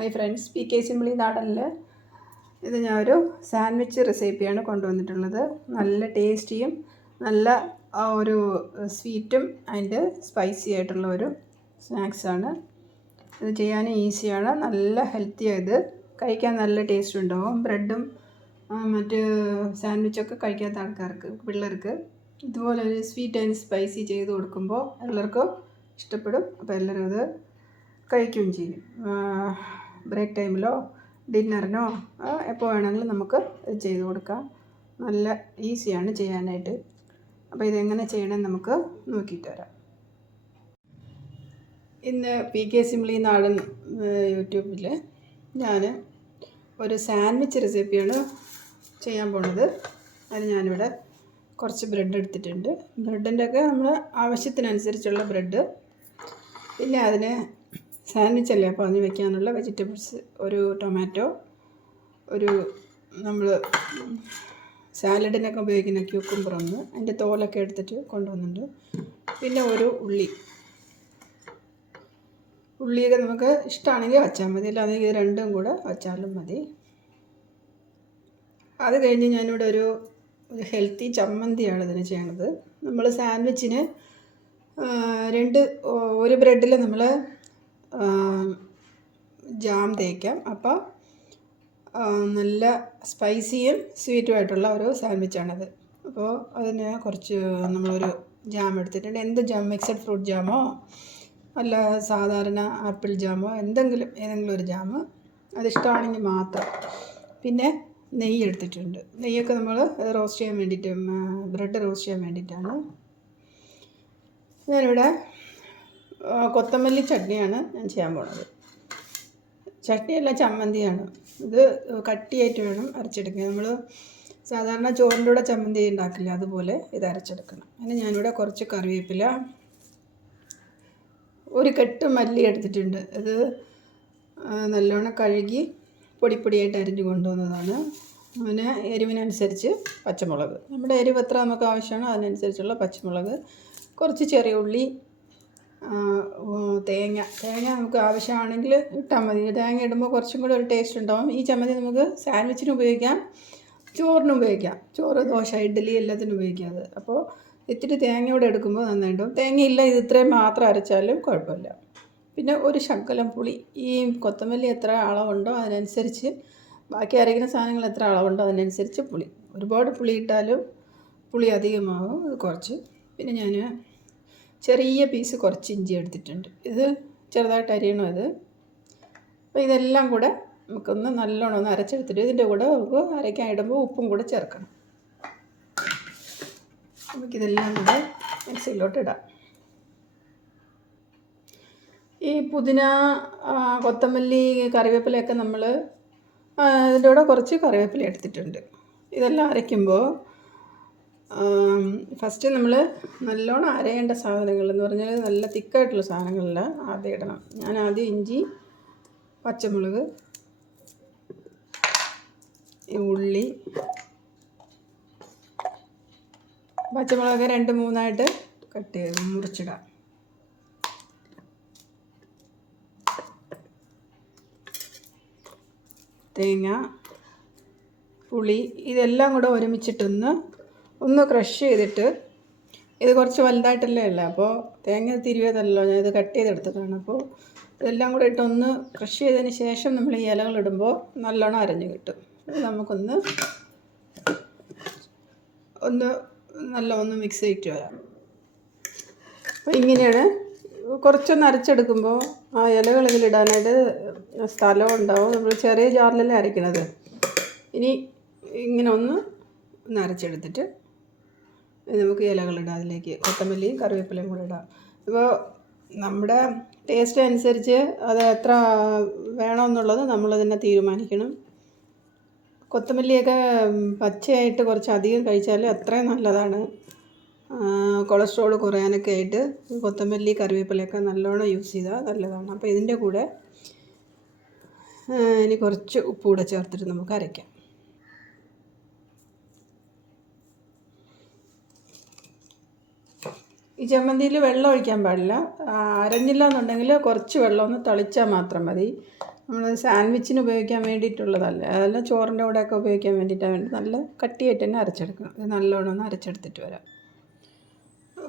Hi friends, PK simply നാടനിൽ ഇത് ഞാനൊരു sandwich റെസിപ്പിയാണ് കൊണ്ടുവന്നിട്ടുള്ളത്. നല്ല ടേസ്റ്റിയും നല്ല ഒരു സ്വീറ്റും ആൻഡ് സ്പൈസി ആയിട്ടുള്ള ഒരു സ്നാക്സാണ്. ഇത് ചെയ്യാൻ ഈസിയാണ്, നല്ല ഹെൽത്തിയാണ്. ഇത് കഴിക്കാൻ നല്ല ടേസ്റ്റ് ഉണ്ടാവും. ബ്രെഡും മറ്റ് സാൻഡ്വിച്ചൊക്കെ കഴിക്കാത്ത ആൾക്കാർക്ക്, പിള്ളേർക്ക് ഇതുപോലെ ഒരു സ്വീറ്റ് ആൻഡ് സ്പൈസി ചെയ്ത് കൊടുക്കുമ്പോൾ എല്ലാവർക്കും ഇഷ്ടപ്പെടും. അപ്പോൾ എല്ലാവരും ഇത് കഴിക്കുകയും ചെയ്യും. ബ്രേക്ക് ടൈമിലോ ഡിന്നറിനോ എപ്പോൾ വേണമെങ്കിലും നമുക്ക് ഇത് ചെയ്ത് കൊടുക്കാം. നല്ല ഈസിയാണ് ചെയ്യാനായിട്ട്. അപ്പോൾ ഇതെങ്ങനെ ചെയ്യണമെന്ന് നമുക്ക് നോക്കിയിട്ട് വരാം. ഇന്ന് PK സിംപ്ലി നാടൻ യൂട്യൂബിൽ ഞാൻ ഒരു സാൻഡ്വിച്ച് റെസിപ്പിയാണ് ചെയ്യാൻ പോണത്. അതിന് ഞാനിവിടെ കുറച്ച് ബ്രെഡ് എടുത്തിട്ടുണ്ട്. ബ്രെഡിൻ്റെയൊക്കെ നമ്മൾ ആവശ്യത്തിനനുസരിച്ചുള്ള ബ്രെഡ്, പിന്നെ അതിന് സാൻഡ്വിച്ച് അല്ലേ അപ്പോൾ അതിന് വെക്കാനുള്ള വെജിറ്റബിൾസ്, ഒരു ടൊമാറ്റോ, ഒരു നമ്മൾ സാലഡിനൊക്കെ ഉപയോഗിക്കുന്ന ക്യൂക്കുംബർ ഒന്ന്, അതിൻ്റെ തോലൊക്കെ എടുത്തിട്ട് കൊണ്ടുവന്നിട്ടുണ്ട്. പിന്നെ ഒരു ഉള്ളിയൊക്കെ നമുക്ക് ഇഷ്ടമാണെങ്കിൽ വച്ചാൽ മതി, അല്ലാതെ ഇത് രണ്ടും കൂടെ വച്ചാലും മതി. അത് കഴിഞ്ഞ് ഞാനിവിടെ ഒരു ഹെൽത്തി ചമ്മന്തിയാണ് ഇതിന് ചെയ്യണത്. നമ്മൾ സാൻഡ്വിച്ചിന് ഒരു ബ്രെഡിൽ നമ്മൾ ജാം തേക്കാം. അപ്പോൾ നല്ല സ്പൈസിയും സ്വീറ്റുമായിട്ടുള്ള ഒരു സാൻഡ്വിച്ചാണത്. അപ്പോൾ അതിന് കുറച്ച് നമ്മളൊരു ജാം എടുത്തിട്ടുണ്ട്. എന്ത് ജാം, മിക്സഡ് ഫ്രൂട്ട് ജാമോ അല്ല സാധാരണ ആപ്പിൾ ജാമോ, ഏതെങ്കിലും ഒരു ജാം അതിഷ്ടമാണെങ്കിൽ മാത്രം. പിന്നെ നെയ്യ് എടുത്തിട്ടുണ്ട്. നെയ്യൊക്കെ നമ്മൾ റോസ്റ്റ് ചെയ്യാൻ വേണ്ടിയിട്ട്, ബ്രെഡ് റോസ്റ്റ് ചെയ്യാൻ വേണ്ടിയിട്ടാണ്. ഞാനിവിടെ കൊത്തമല്ലി ചട്നിയാണ് ഞാൻ ചെയ്യാൻ പോണത്. ചട്നിയല്ല, ചമ്മന്തിയാണ്. ഇത് കട്ടിയായിട്ട് വേണം അരച്ചെടുക്കാൻ. നമ്മൾ സാധാരണ ചോറിൻ്റെ കൂടെ ചമ്മന്തി ഉണ്ടാക്കില്ല, അതുപോലെ ഇത് അരച്ചെടുക്കണം. അതിന് ഞാനിവിടെ കുറച്ച് കറിവേപ്പില, ഒരു കെട്ട് മല്ലി എടുത്തിട്ടുണ്ട്. ഇത് നല്ലോണം കഴുകി പൊടിയായിട്ട് അരിഞ്ഞ് കൊണ്ടുവന്നതാണ്. അങ്ങനെ എരിവിനനുസരിച്ച് പച്ചമുളക്, നമ്മുടെ എരിവ് എത്ര നമുക്ക് ആവശ്യമാണോ അതിനനുസരിച്ചുള്ള പച്ചമുളക്, കുറച്ച് ചെറിയ ഉള്ളി, തേങ്ങ നമുക്ക് ആവശ്യമാണെങ്കിൽ ഇട്ടാൽ മതി. തേങ്ങ ഇടുമ്പോൾ കുറച്ചും കൂടെ ഒരു ടേസ്റ്റ് ഉണ്ടാവും. ഈ ചമ്മന്തി നമുക്ക് സാൻഡ്വിച്ചിന് ഉപയോഗിക്കാം, ചോറിന് ഉപയോഗിക്കാം. ചോറ്, ദോശ, ഇഡ്ഡലി എല്ലാത്തിനും ഉപയോഗിക്കാം അത്. അപ്പോൾ ഇത്തിരി തേങ്ങയോടെ എടുക്കുമ്പോൾ നന്നായിട്ടും. തേങ്ങയില്ല, ഇത് ഇത്രയും മാത്രം അരച്ചാലും കുഴപ്പമില്ല. പിന്നെ ഒരു ശകലം പുളി, ഈ കൊത്തമല്ലി എത്ര അളവുണ്ടോ അതിനനുസരിച്ച്, ബാക്കി അരയ്ക്കുന്ന സാധനങ്ങൾ എത്ര അളവുണ്ടോ അതിനനുസരിച്ച് പുളി. ഒരുപാട് പുളി ഇട്ടാലും പുളി അധികമാകും, അത് കുറച്ച്. പിന്നെ ഞാൻ ചെറിയ പീസ് കുറച്ച് ഇഞ്ചി എടുത്തിട്ടുണ്ട്. ഇത് ചെറുതായിട്ട് അരിയണം ഇത്. അപ്പോൾ ഇതെല്ലാം കൂടെ നമുക്കൊന്ന് നല്ലോണം ഒന്ന് അരച്ചെടുത്തിട്ട് ഇതിൻ്റെ കൂടെ നമുക്ക് അരയ്ക്കാൻ ഇടുമ്പോൾ ഉപ്പും കൂടെ ചേർക്കണം. നമുക്കിതെല്ലാം കൂടെ മിക്സിയിലോട്ട് ഇടാം. ഈ പുതിന, കൊത്തമല്ലി, കറിവേപ്പിലയൊക്കെ നമ്മൾ ഇതിൻ്റെ കൂടെ കുറച്ച് കറിവേപ്പില എടുത്തിട്ടുണ്ട്. ഇതെല്ലാം അരയ്ക്കുമ്പോൾ ഫസ്റ്റ് നമ്മൾ നല്ലോണം അരയേണ്ട സാധനങ്ങളെന്ന് പറഞ്ഞാൽ നല്ല തിക്കായിട്ടുള്ള സാധനങ്ങളെല്ലാം ആദ്യം ഇടണം. ഞാൻ ആദ്യം ഇഞ്ചി, പച്ചമുളക്, ഉള്ളി, പച്ചമുളക് 2-3 കട്ട് ചെയ്ത് മുറിച്ചിടാം. തേങ്ങ, പുളി, ഇതെല്ലാം കൂടെ ഒരുമിച്ചിട്ടൊന്ന് ക്രഷ് ചെയ്തിട്ട്, ഇത് കുറച്ച് വലുതായിട്ടല്ലേ ഉള്ളത്, അപ്പോൾ തേങ്ങ തിരിയതല്ലോ, ഞാൻ ഇത് കട്ട് ചെയ്തെടുത്തതാണ്. അപ്പോൾ ഇതെല്ലാം കൂടെ ഇട്ടൊന്ന് ക്രഷ് ചെയ്തതിന് ശേഷം നമ്മൾ ഈ ഇലകളിടുമ്പോൾ നല്ലോണം അരഞ്ഞ് കിട്ടും. നമുക്കൊന്ന് മിക്സ് ചെയ്തിട്ട് വരാം. അപ്പോൾ ഇങ്ങനെയാണ് കുറച്ചൊന്ന് അരച്ചെടുക്കുമ്പോൾ ആ ഇലകൾ ഇതിലിടാനായിട്ട് സ്ഥലം ഉണ്ടാവും. നമ്മൾ ചെറിയ ജാറിലല്ലേ അരയ്ക്കണത്. ഇനി ഇങ്ങനെ ഒന്ന് അരച്ചെടുത്തിട്ട് നമുക്ക് ഇലകളിടാം. അതിലേക്ക് കൊത്തമല്ലിയും കറിവേപ്പിലയും കൂടെ ഇടാം. ഇപ്പോൾ നമ്മുടെ ടേസ്റ്റ് അനുസരിച്ച് അത് എത്ര വേണമെന്നുള്ളത് നമ്മൾ തന്നെ തീരുമാനിക്കണം. കൊത്തമല്ലിയൊക്കെ പച്ചയായിട്ട് കുറച്ച് അധികം കഴിച്ചാൽ അത്രയും നല്ലതാണ്. കൊളസ്ട്രോൾ കുറയാനൊക്കെ ആയിട്ട് കൊത്തമല്ലി, കറിവേപ്പിലയൊക്കെ നല്ലോണം യൂസ് ചെയ്താൽ നല്ലതാണ്. അപ്പോൾ ഇതിൻ്റെ കൂടെ ഇനി കുറച്ച് ഉപ്പ് കൂടെ ചേർത്തിട്ട് നമുക്ക് അരയ്ക്കാം. ഈ ചമ്മന്തിയിൽ വെള്ളം ഒഴിക്കാൻ പാടില്ല. അരഞ്ഞില്ല എന്നുണ്ടെങ്കിൽ കുറച്ച് വെള്ളം ഒന്ന് തളിച്ചാൽ മാത്രം മതി. നമ്മൾ സാൻഡ്വിച്ചിന് ഉപയോഗിക്കാൻ വേണ്ടിയിട്ടുള്ളതല്ല, അതെല്ലാം ചോറിൻ്റെ കൂടെയൊക്കെ ഉപയോഗിക്കാൻ വേണ്ടിയിട്ടാണ് നല്ല കട്ടിയായിട്ട് തന്നെ അരച്ചെടുക്കണം. ഇത് നല്ലോണം ഒന്ന് അരച്ചെടുത്തിട്ട് വരാം.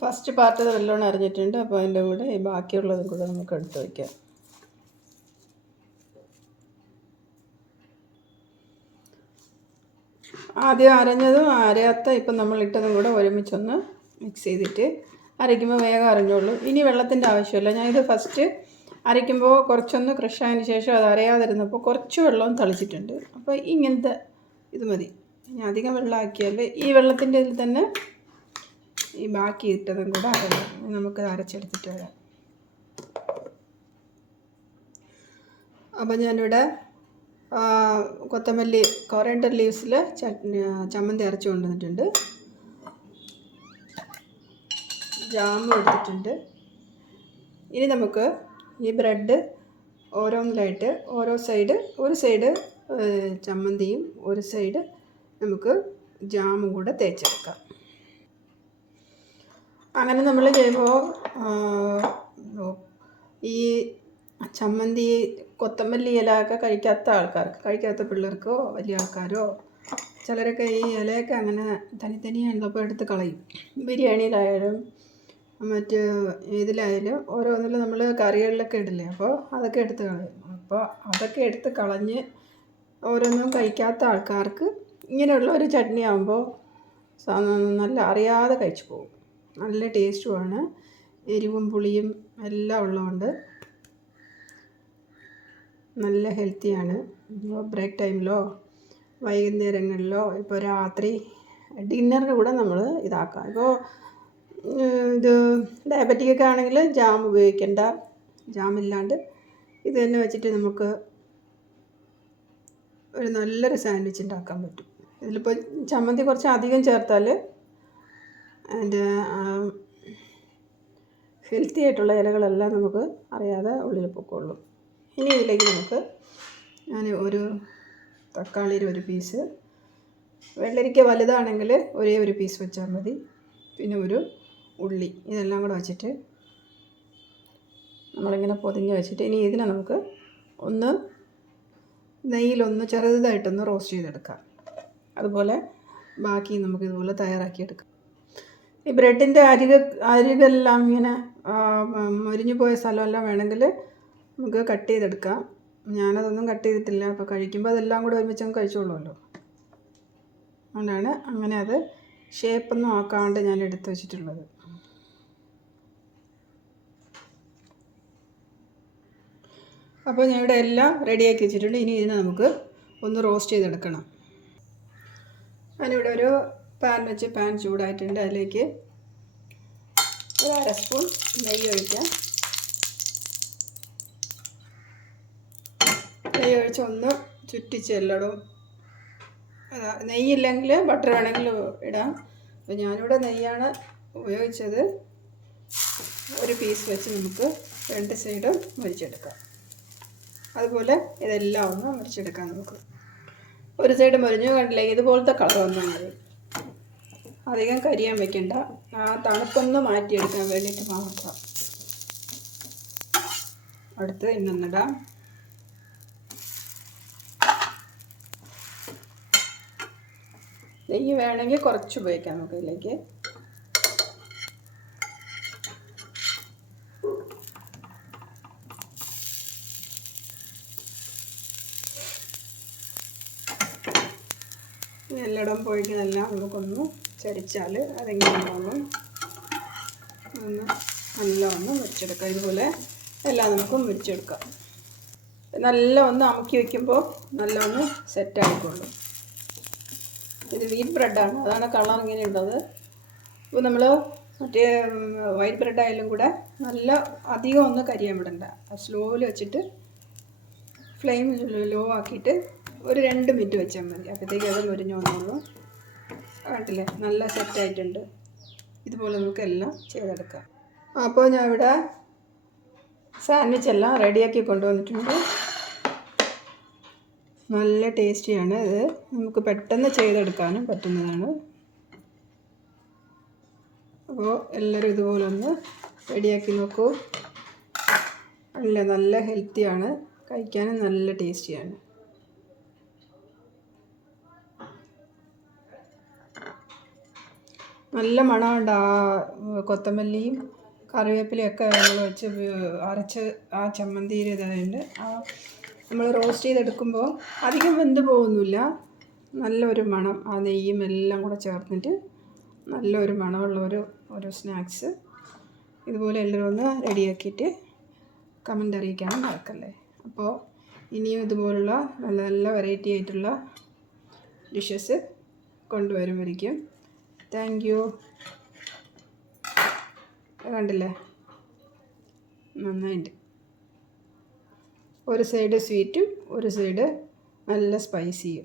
ഫസ്റ്റ് പാർട്ട് നല്ലോണം അരഞ്ഞിട്ടുണ്ട്. അപ്പോൾ അതിൻ്റെ കൂടെ ഈ ബാക്കിയുള്ളതും കൂടെ നമുക്ക് എടുത്ത് വയ്ക്കാം. ആദ്യം അരഞ്ഞതും അരയാത്ത ഇപ്പം നമ്മൾ ഇട്ടതും കൂടെ ഒരുമിച്ചൊന്ന് മിക്സ് ചെയ്തിട്ട് അരയ്ക്കുമ്പോൾ വേഗം അരഞ്ഞോളൂ. ഇനി വെള്ളത്തിൻ്റെ ആവശ്യമില്ല. ഞാനിത് ഫസ്റ്റ് അരയ്ക്കുമ്പോൾ കുറച്ചൊന്ന് ക്രഷായതിന് ശേഷം അത് അരയാതിരുന്നപ്പോൾ കുറച്ച് വെള്ളവും തളിച്ചിട്ടുണ്ട്. അപ്പോൾ ഇങ്ങനത്തെ ഇത് മതി. ഇനി അധികം വെള്ളമാക്കിയാൽ ഈ വെള്ളത്തിൻ്റെ ഇതിൽ തന്നെ ഈ ബാക്കി ഇട്ടതും കൂടെ അരയാം. നമുക്കത് അരച്ചെടുത്തിട്ട് വരാം. അപ്പോൾ ഞാനിവിടെ കൊത്തമല്ലി കൊറിയാണ്ടർ ലീവ്സിൽ ചമ്മന്തി അരച്ച് കൊണ്ടുവന്നിട്ടുണ്ട്. ജാമും എടുത്തിട്ടുണ്ട്. ഇനി നമുക്ക് ഈ ബ്രെഡ് ഓരോന്നിലായിട്ട് ഓരോ സൈഡ്, ഒരു സൈഡ് ചമ്മന്തിയും ഒരു സൈഡ് നമുക്ക് ജാമും കൂടെ തേച്ചെടുക്കാം. അങ്ങനെ നമ്മൾ ചെയ്യുമ്പോൾ ഈ ചമ്മന്തി കൊത്തമല്ലി ഇലയൊക്കെ കഴിക്കാത്ത പിള്ളേർക്കോ വലിയ ആൾക്കാരോ ചിലരൊക്കെ ഈ ഇലയൊക്കെ അങ്ങനെ തനിത്തനിയുള്ളപ്പോൾ എടുത്ത് കളയും. ബിരിയാണിയിലായാലും മറ്റ് ഇതിലായാലും ഓരോന്നിലും നമ്മൾ കറികളിലൊക്കെ ഇടില്ലേ, അപ്പോൾ അതൊക്കെ എടുത്ത് കളയും. അപ്പോൾ അതൊക്കെ എടുത്ത് കളഞ്ഞ് ഓരോന്നും കഴിക്കാത്ത ആൾക്കാർക്ക് ഇങ്ങനെയുള്ള ഒരു ചട്നി ആകുമ്പോൾ നല്ല അറിയാതെ കഴിച്ചു പോകും. നല്ല ടേസ്റ്റുമാണ്. എരിവും പുളിയും എല്ലാം ഉള്ളതുകൊണ്ട് നല്ല ഹെൽത്തിയാണ്. ബ്രേക്ക് ടൈമിലോ വൈകുന്നേരങ്ങളിലോ ഇപ്പോൾ രാത്രി ഡിന്നറിന് കൂടെ നമ്മൾ ഇതാക്കാം. ഇപ്പോൾ ഇത് ഡയബറ്റിക്കൊക്കെ ആണെങ്കിൽ ജാം ഉപയോഗിക്കേണ്ട, ജാമില്ലാണ്ട് ഇത് തന്നെ വെച്ചിട്ട് നമുക്ക് ഒരു നല്ലൊരു സാൻഡ്വിച്ച് ഉണ്ടാക്കാൻ പറ്റും. ഇതിലിപ്പോൾ ചമ്മന്തി കുറച്ച് അധികം ചേർത്താൽ അതിൻ്റെ ഹെൽത്തി ആയിട്ടുള്ള ഇലകളെല്ലാം നമുക്ക് അറിയാതെ ഉള്ളിൽ പൊക്കോളും. ഇനി ഇതിലേക്ക് നമുക്ക് ഞാൻ ഒരു തക്കാളിയുടെ ഒരു പീസ്, വെള്ളരിക്ക വലുതാണെങ്കിൽ ഒരേ ഒരു പീസ് വെച്ചാൽ മതി, പിന്നെ ഒരു ഉള്ളി, ഇതെല്ലാം കൂടെ വെച്ചിട്ട് നമ്മളിങ്ങനെ പൊതിഞ്ഞ് വെച്ചിട്ട് ഇനി ഇതിനെ നമുക്ക് ഒന്ന് നെയ്യിലൊന്ന് ചെറുതായിട്ടൊന്ന് റോസ്റ്റ് ചെയ്തെടുക്കാം. അതുപോലെ ബാക്കി നമുക്ക് ഇതുപോലെ തയ്യാറാക്കിയെടുക്കാം. ഈ ബ്രെഡിൻ്റെ അരികെല്ലാം ഇങ്ങനെ മൊരിഞ്ഞു പോയ സ്ഥലമെല്ലാം വേണമെങ്കിൽ നമുക്ക് കട്ട് ചെയ്തെടുക്കാം. ഞാനതൊന്നും കട്ട് ചെയ്തിട്ടില്ല. അപ്പോൾ കഴിക്കുമ്പോൾ അതെല്ലാം കൂടെ ഒരുമിച്ച് കഴിച്ചോളുമല്ലോ. അതുകൊണ്ടാണ് അങ്ങനെ അത് ഷേപ്പൊന്നും ആക്കാണ്ട് ഞാൻ എടുത്ത് വെച്ചിട്ടുള്ളത്. അപ്പോൾ ഞാൻ ഇവിടെ എല്ലാം റെഡിയാക്കി വെച്ചിട്ടുണ്ട്. ഇനി ഇതിനെ നമുക്ക് ഒന്ന് റോസ്റ്റ് ചെയ്തെടുക്കണം. ഞാനിവിടെ ഒരു പാൻ വെച്ച്, പാൻ ചൂടായിട്ടുണ്ട്. അതിലേക്ക് ഒരു 1/2 സ്പൂൺ നെയ്യ് ഒഴിക്കാം. നെയ്യ് ഒഴിച്ച് ഒന്ന് ചുറ്റിച്ച് എല്ലടും. നെയ്യില്ലെങ്കിൽ ബട്ടർ വേണമെങ്കിൽ ഇടാം. അപ്പോൾ ഞാനിവിടെ നെയ്യാണ് ഉപയോഗിച്ചത്. ഒരു പീസ് വെച്ച് നമുക്ക് 2 സൈഡും മുരിച്ചെടുക്കാം. അതുപോലെ ഇതെല്ലാം ഒന്ന് മുരിച്ചെടുക്കാം. നമുക്ക് ഒരു സൈഡ് മുരിഞ്ഞു കണ്ടില്ലേ, ഇതുപോലത്തെ കളർ വന്നാൽ മതി. അധികം കരിയാൻ വെക്കണ്ട. ആ തണുപ്പൊന്ന് മാറ്റിയെടുക്കാൻ വേണ്ടിയിട്ട് മാത്രം. അടുത്ത് ഇന്നൊന്നിടാം. നെയ്യ് വേണമെങ്കിൽ കുറച്ച് ഉപയോഗിക്കാം നമുക്ക് ഇതിലേക്ക്. എല്ലായിടം പോയിക്കെല്ലാം നമുക്കൊന്ന് ചരിച്ചാൽ അതെങ്ങനെ ഉണ്ടാകും ഒന്ന് നല്ലവണ്ണം മുരിച്ചെടുക്കാം. ഇതുപോലെ എല്ലാം നമുക്ക് മുരിച്ചെടുക്കാം. നല്ല ഒന്ന് അമുക്കി വയ്ക്കുമ്പോൾ നല്ലവണ്ണം സെറ്റായിക്കൊള്ളും. ഇത് വീറ്റ് ബ്രെഡാണ്, അതാണ് കളർ ഇങ്ങനെയുള്ളത്. ഇപ്പോൾ നമ്മൾ മറ്റേ വൈറ്റ് ബ്രെഡായാലും കൂടെ നല്ല അധികം ഒന്ന് കരിയാൻ വിടണ്ട. സ്ലോയിൽ വെച്ചിട്ട് ഫ്ലെയിം ലോ ആക്കിയിട്ട് ഒരു 2 മിനിറ്റ് വെച്ചാൽ മതി. അപ്പോഴത്തേക്ക് അത് മുരിഞ്ഞു വന്നോളൂ. കണ്ടില്ലേ, നല്ല സെറ്റായിട്ടുണ്ട്. ഇതുപോലെ നമുക്ക് എല്ലാം ചെയ്തെടുക്കാം. അപ്പോൾ ഞാൻ ഇവിടെ സാൻഡ്വിച്ച് എല്ലാം റെഡിയാക്കി കൊണ്ടുവന്നിട്ടുണ്ട്. നല്ല ടേസ്റ്റിയാണ്. ഇത് നമുക്ക് പെട്ടെന്ന് ചെയ്തെടുക്കാനും പറ്റുന്നതാണ്. അപ്പോൾ എല്ലാവരും ഇതുപോലെ ഒന്ന് റെഡിയാക്കി നോക്കൂ. നല്ല ഹെൽത്തിയാണ്. കഴിക്കാനും നല്ല ടേസ്റ്റിയാണ്. നല്ല മണമുണ്ട് ആ കൊത്തമല്ലിയും കറിവേപ്പിലയൊക്കെ നമ്മൾ വെച്ച് അരച്ച് ആ ചമ്മന്തിയിൽ ഇതായതുകൊണ്ട് നമ്മൾ റോസ്റ്റ് ചെയ്തെടുക്കുമ്പോൾ അധികം വെന്ത് പോകുന്നില്ല. നല്ലൊരു മണം, ആ നെയ്യും എല്ലാം കൂടെ ചേർന്നിട്ട് നല്ലൊരു മണമുള്ള ഒരു സ്നാക്സ്. ഇതുപോലെ എല്ലാവരും ഒന്ന് റെഡിയാക്കിയിട്ട് കമൻ്റ് അറിയിക്കാനും മറക്കല്ലേ. അപ്പോൾ ഇനിയും ഇതുപോലുള്ള നല്ല നല്ല വെറൈറ്റി ആയിട്ടുള്ള ഡിഷസ് കൊണ്ടുവരുമായിരിക്കും. Thank you. കണ്ടില്ലേ, നന്നായിട്ട് ഒരു സൈഡ് സ്വീറ്റും ഒരു സൈഡ് നല്ല സ്പൈസിയും.